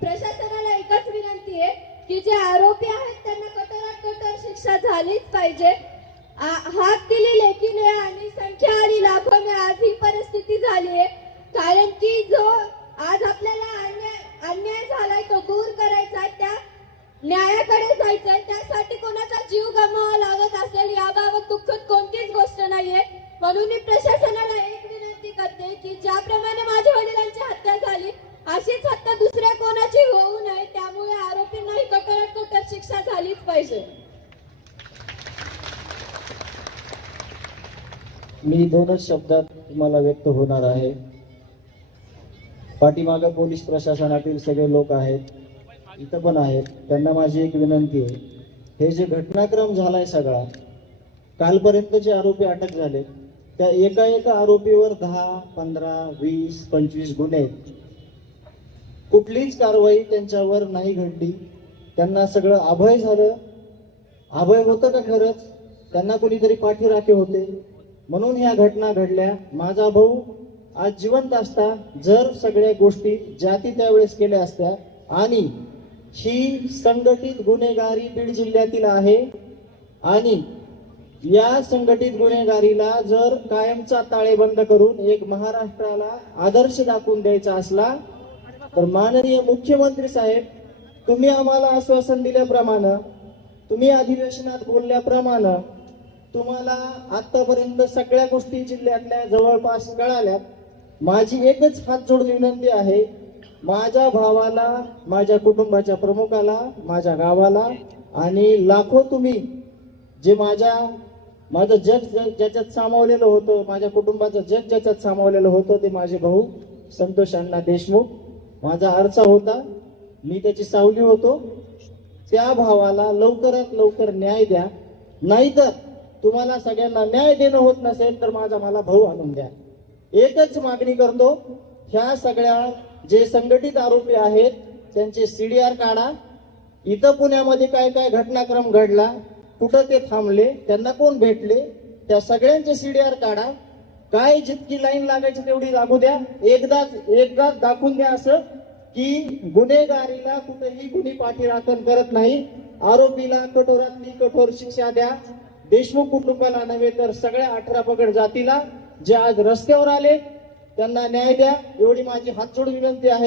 प्रशासनाला एकच विनंती आहे की जे आरोपी आहेत त्यांना कठोरात कठोर शिक्षा झालीच पाहिजे। हात दिली लेखीने आणि संख्या आणि लाखोने आज ही परिस्थिती झाली आहे। कारण की जो आज आपल्याला अन्याय झालाय तो दूर करायचा, त्या न्यायाकडे जायचंय, त्यासाठी कोणाचा जीव गमवावा लागत असेल याबाबत दुःखद कोणतीच गोष्ट नाहीये। म्हणून मी प्रशासनाला एक विनंती करते की ज्याप्रमाणे माझ्या वडिलांची हत्या झाली अशीच हत्या दुसऱ्या कोणाची होऊ नये, त्यामुळे आरोपींनाही कठोरात कठोर शिक्षा झालीच पाहिजे। मी दोनच शब्दात तुम्हाला व्यक्त होणार आहे। पाठीमागे पोलीस प्रशासनातील सगळे लोक आहेत, इथं पण आहेत, त्यांना माझी एक विनंती आहे, हे जे घटनाक्रम झालाय सगळा, कालपर्यंत जे आरोपी अटक झाले त्या एका एका आरोपीवर 10, 15, 20, 25 गुन्हे, कुठलीच कारवाई त्यांच्यावर नाही घडली। त्यांना सगळं अभय झालं। अभय होतं का खरंच? त्यांना कोणीतरी पाठीराखे होते म्हणून ह्या घटना घडल्या। माझा भाऊ आज जिवंत असता जर सगळ्या गोष्टी ज्या ती त्यावेळेस केल्या असत्या, आणि ही संघटित गुन्हेगारी बीड जिल्ह्यातील आहे, आणि या संघटित गुन्हेगारीला जर कायमचा ताळेबंद करून एक महाराष्ट्राला आदर्श दाखवून द्यायचा असला तर माननीय मुख्यमंत्री साहेब, तुम्ही आम्हाला आश्वासन दिल्याप्रमाणे, तुम्ही अधिवेशनात बोलल्याप्रमाणे, तुम्हाला आतापर्यंत सगळ्या गोष्टी जिल्ह्यातल्या जवळपास कळाल्यात। माझी एकच हात जोडून विनंती आहे, माझ्या भावाला, माझ्या कुटुंबाच्या प्रमुखाला, माझ्या गावाला आणि लाखो तुम्ही जे माझं जग ज्याच्यात सामावलेलं होतं, माझ्या कुटुंबाचं जग ज्याच्यात सामावलेलं होतं ते माझे भाऊ संतोष अण्णा देशमुख, माझा आरसा होता, मी त्याची सावली होतो। त्या भावाला लवकरात लवकर न्याय द्या, नाहीतर तुम्हाला सगळ्यांना न्याय देणं होत नसेल तर मला भाऊ आणून द्या। एकच मागणी करतो, ह्या सगळ्या जे संघटित आरोपी आहेत त्यांचे CDR काढा। इथं पुण्यामध्ये काय काय घटनाक्रम घडला, कुठं ते थांबले, त्यांना कोण भेटले, त्या सगळ्यांचे CDR काढा। काय जितकी लाईन लागायची तेवढी लागू द्या। एकदाच दाखवून द्या असं की गुन्हेगारीला कुठेही कुणी पाठीराखण करत नाही। आरोपीला कठोरातली कठोर शिक्षा द्या। देशमुख कुटुंबाला नव्हे तर सगळ्या 18 पगड जातीला जे आज रस्त्यावर आले त्यांना न्याय द्या, एवढी माझी हात जोडून विनंती आहे।